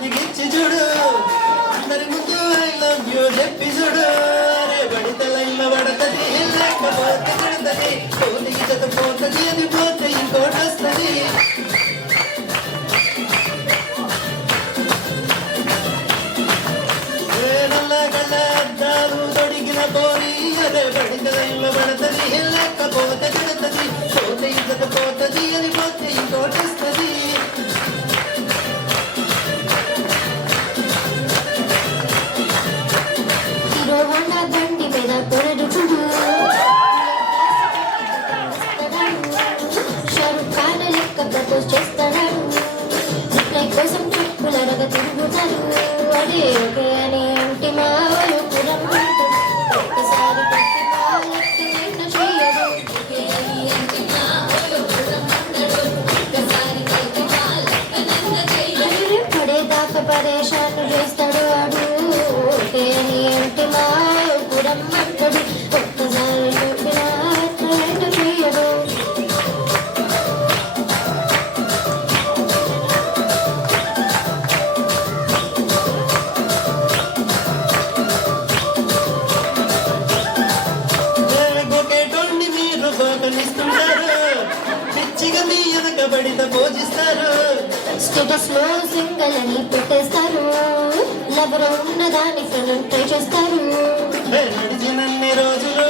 దిగిచ్చి చూడు అందరి ముందు ఐ లవ్ యూ చెప్పి చూడు రే బడిత లైన్లో పడతది లేకపోతే పడతది పోనీ జత పోతది అది పోతే ఇంకోటి వస్తుంది నల్ల గల్ల అద్దాలు తొడిగిన పోయి అరే బడిత లైన్లో పడతది లేకపోతే పడతది పోతే జత పోతది అది పోతే ఇంకోటి వస్తుంది బండి మీద పొరడు చూడు షారుఖ్ ఖాన్ లెక్క ప్రపోజ్ చేస్తాడు రిప్లై కోసం చెప్పులడగ తిరుగుతారు అదే ఓకే అని ఇంటి మా పురం ఒక్కసారి పట్టి పాలెత్తి నిన్న చేయడు పడేదాకా పరేషాన్ చేస్తాడు వాడు ఓకే అని ఇంటి మా రమ్మంటడు ఒక్కసారి చెప్పినా అట్లా చేయడు గోకేటోండి మీరు గోకనిస్తుంటారు పిచ్చిగా మీ వెనకబడిత పూజిస్తారు స్టేటస్ లో సింగల్ అని పెట్టేస్తారు లవర్ ఉన్నదాని ఫ్రెండ్ ట్రై చేస్తారు నడిచినన్ని రోజులు